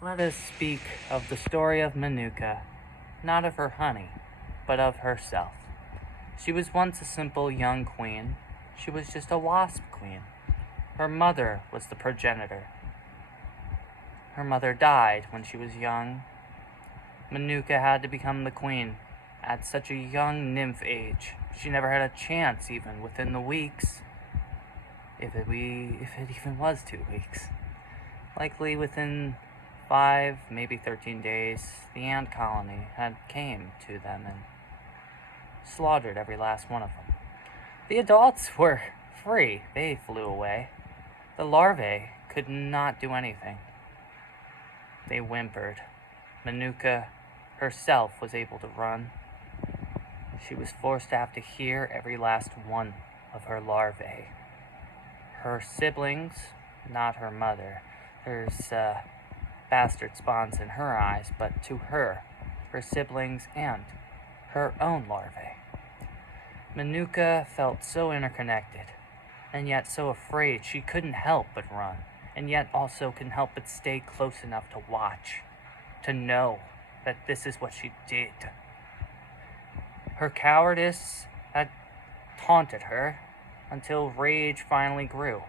Let us speak of the story of Manuka, not of her honey, but of herself. She was once a simple young queen. She was just a wasp queen. Her mother was the progenitor. Her mother died when she was young. Manuka had to become the queen at such a young nymph age. She never had a chance even within the weeks, if it even was 2 weeks. Likely within 5, maybe 13 days, the ant colony had came to them and slaughtered every last one of them. The adults were free. They flew away. The larvae could not do anything. They whimpered. Manuka herself was able to run. She was forced to have to hear every last one of her larvae. Her siblings, not her mother. There's bastard spawns in her eyes, but to her siblings, and her own larvae. Manuka felt so interconnected, and yet so afraid she couldn't help but run, and yet also couldn't help but stay close enough to watch, to know that this is what she did. Her cowardice had taunted her until rage finally grew.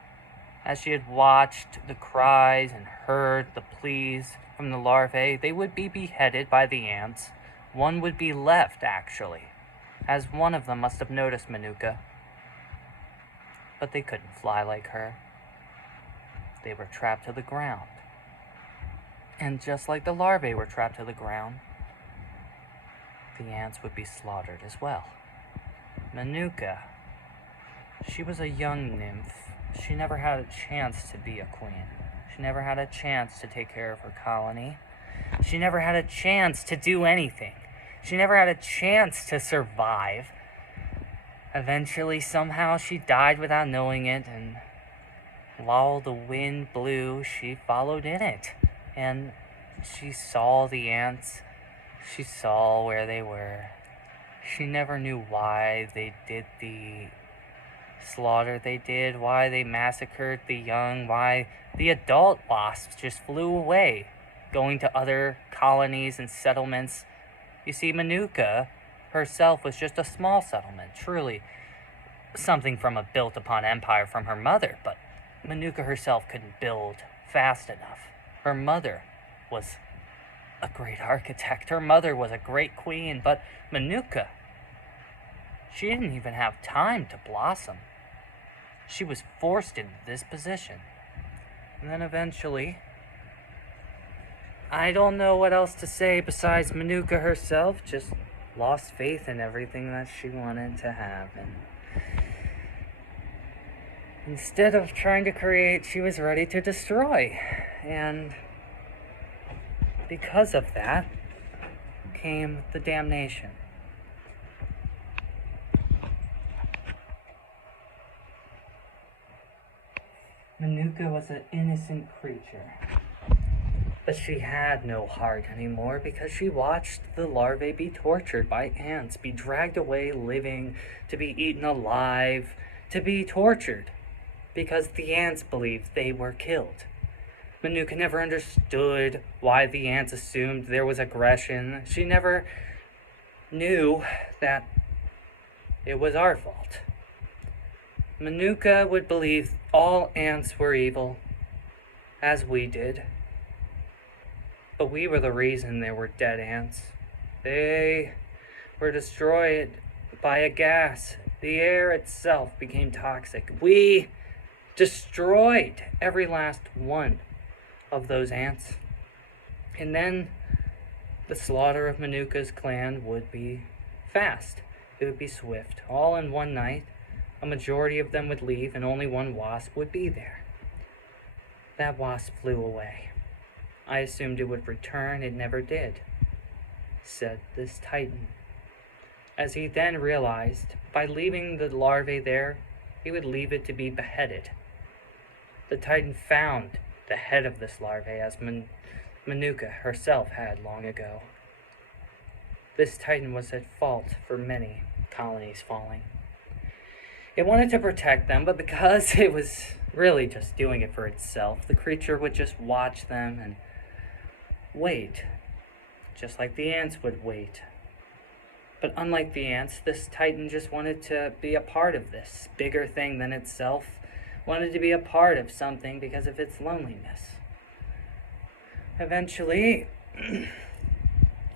As she had watched the cries and heard the pleas from the larvae, they would be beheaded by the ants. One would be left, actually, as one of them must have noticed Manuka. But they couldn't fly like her. They were trapped to the ground. And just like the larvae were trapped to the ground, the ants would be slaughtered as well. Manuka, she was a young nymph. She never had a chance to be a queen. She never had a chance to take care of her colony. She never had a chance to do anything. She never had a chance to survive. Eventually, somehow, she died without knowing it, and while the wind blew, she followed in it. And she saw the ants. She saw where they were. She never knew why they did the slaughter they did, why they massacred the young, why the adult wasps just flew away, going to other colonies and settlements. You see, Manuka herself was just a small settlement, truly something from a built-upon empire from her mother, but Manuka herself couldn't build fast enough. Her mother was a great architect. Her mother was a great queen, but Manuka, she didn't even have time to blossom. She was forced into this position. And then eventually, I don't know what else to say besides Manuka herself just lost faith in everything that she wanted to have. And instead of trying to create, she was ready to destroy. And because of that came the damnation. Manuka was an innocent creature, but she had no heart anymore because she watched the larvae be tortured by ants, be dragged away living, to be eaten alive, to be tortured because the ants believed they were killed. Manuka never understood why the ants assumed there was aggression. She never knew that it was our fault. Manuka would believe all ants were evil, as we did. But we were the reason there were dead ants. They were destroyed by a gas. The air itself became toxic. We destroyed every last one of those ants. And then the slaughter of Manuka's clan would be fast. It would be swift. All in one night, a majority of them would leave and only one wasp would be there. That wasp flew away. I assumed it would return. It never did, said this titan. As he then realized, by leaving the larvae there, he would leave it to be beheaded. The titan found the head of this larvae, as Manuka herself had long ago. This titan was at fault for many colonies falling. It wanted to protect them, but because it was really just doing it for itself, the creature would just watch them and wait, just like the ants would wait. But unlike the ants, this titan just wanted to be a part of this bigger thing than itself, wanted to be a part of something because of its loneliness. Eventually,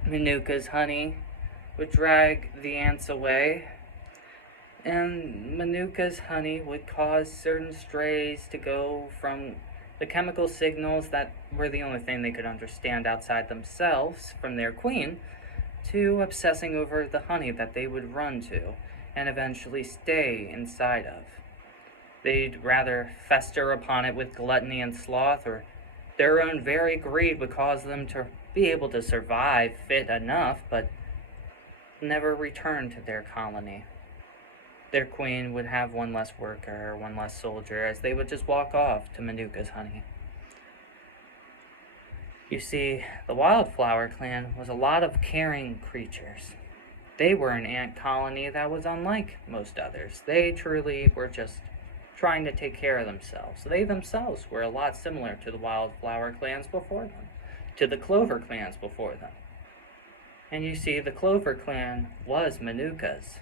Manuka's honey would drag the ants away, and Manuka's honey would cause certain strays to go from the chemical signals that were the only thing they could understand outside themselves from their queen, to obsessing over the honey that they would run to and eventually stay inside of. They'd rather fester upon it with gluttony and sloth, or their own very greed would cause them to be able to survive fit enough, but never return to their colony. Their queen would have one less worker, one less soldier, as they would just walk off to Manuka's honey. You see, the Wildflower clan was a lot of caring creatures. They were an ant colony that was unlike most others. They truly were just trying to take care of themselves. They themselves were a lot similar to the Wildflower clans before them, to the Clover clans before them. And you see, the Clover clan was Manuka's.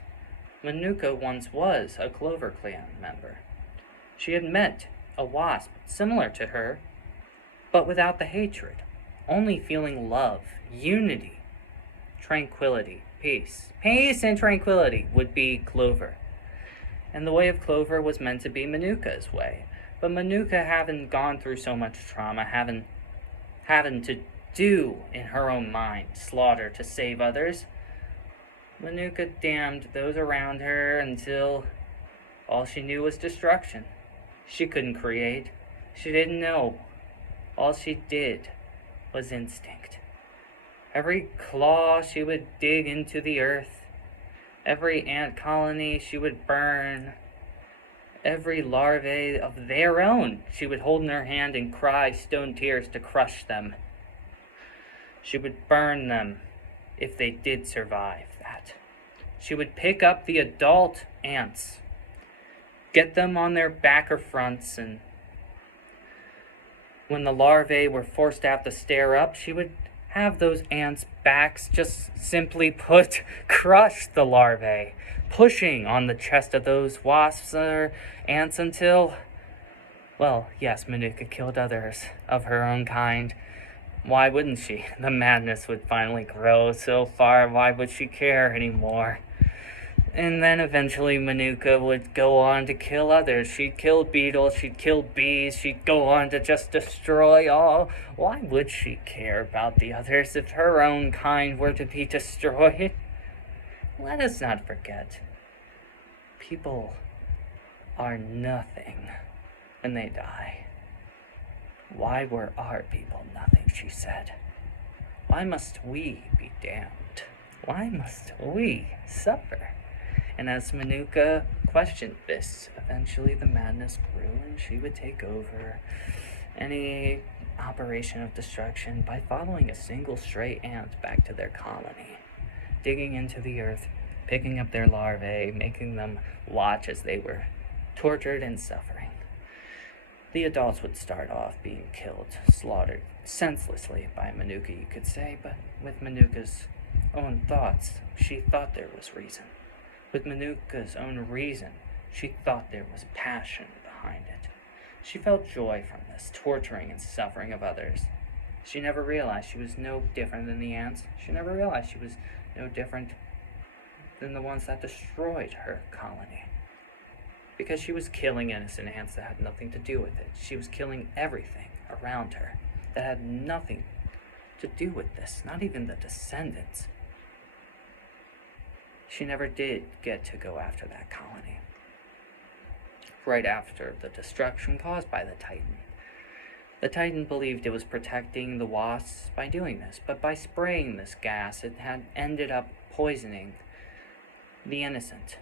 Manuka once was a Clover clan member. She had met a wasp similar to her, but without the hatred, only feeling love, unity, tranquility, peace. Peace and tranquility would be Clover. And the way of Clover was meant to be Manuka's way. But Manuka, having gone through so much trauma, having to do in her own mind slaughter to save others, Manuka damned those around her until all she knew was destruction. She couldn't create. She didn't know. All she did was instinct. Every claw she would dig into the earth, every ant colony she would burn, every larvae of their own she would hold in her hand and cry stone tears to crush them. She would burn them if they did survive that. She would pick up the adult ants, get them on their back or fronts, and when the larvae were forced to have to stare up, she would have those ants' backs just simply put crush the larvae, pushing on the chest of those wasps or ants until, well, yes, Manuka killed others of her own kind. Why wouldn't she? The madness would finally grow so far, why would she care anymore? And then eventually Manuka would go on to kill others. She'd kill beetles, she'd kill bees, she'd go on to just destroy all. Why would she care about the others if her own kind were to be destroyed? Let us not forget, people are nothing when they die. Why were our people nothing, she said. Why must we be damned? Why must we suffer? And as Manuka questioned this, eventually the madness grew and she would take over any operation of destruction by following a single stray ant back to their colony, digging into the earth, picking up their larvae, making them watch as they were tortured and suffering. The adults would start off being killed, slaughtered senselessly by Manuka, you could say, but with Manuka's own thoughts, she thought there was reason. With Manuka's own reason, she thought there was passion behind it. She felt joy from this torturing and suffering of others. She never realized she was no different than the ants. She never realized she was no different than the ones that destroyed her colony. Because she was killing innocent ants that had nothing to do with it. She was killing everything around her that had nothing to do with this, not even the descendants. She never did get to go after that colony. Right after the destruction caused by the Titan. The Titan believed it was protecting the wasps by doing this, but by spraying this gas, it had ended up poisoning the innocent.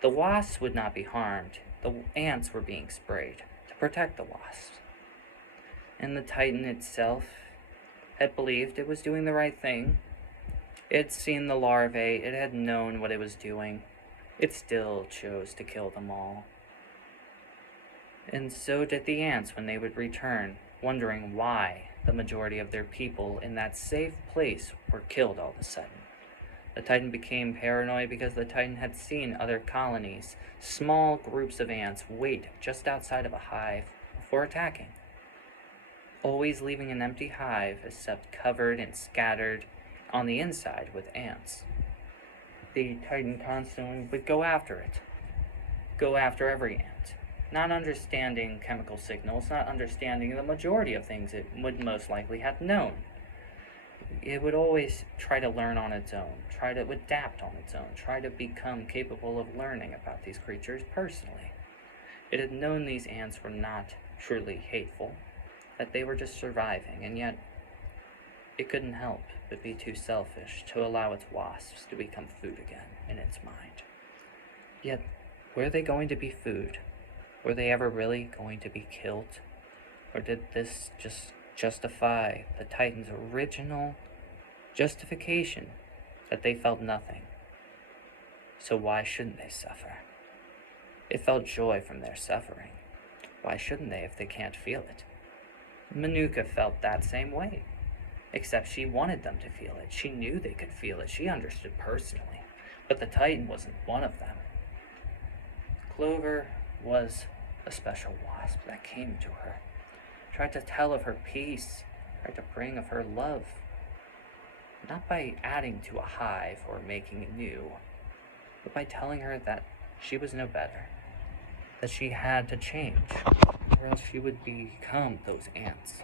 The wasps would not be harmed. The ants were being sprayed to protect the wasps. And the Titan itself had believed it was doing the right thing. It had seen the larvae, it had known what it was doing. It still chose to kill them all. And so did the ants when they would return, wondering why The majority of their people in that safe place were killed all of a sudden. The Titan became paranoid because the Titan had seen other colonies, small groups of ants, wait just outside of a hive before attacking, always leaving an empty hive except covered and scattered on the inside with ants. The Titan constantly would go after it, go after every ant, not understanding chemical signals, not understanding the majority of things it would most likely have known. It would always try to learn on its own, try to adapt on its own, try to become capable of learning about these creatures personally. It had known these ants were not truly hateful, that they were just surviving, and yet it couldn't help but be too selfish to allow its wasps to become food again in its mind. Yet, were they going to be food? Were they ever really going to be killed? Or did this just justify the Titan's original justification that they felt nothing? So why shouldn't they suffer? It felt joy from their suffering. Why shouldn't they if they can't feel it? Manuka felt that same way, except she wanted them to feel it. She knew they could feel it. She understood personally, but the Titan wasn't one of them. Clover was a special wasp that came to her, tried to tell of her peace, tried to bring of her love, not by adding to a hive or making it new, but by telling her that she was no better, that she had to change, or else she would become those ants.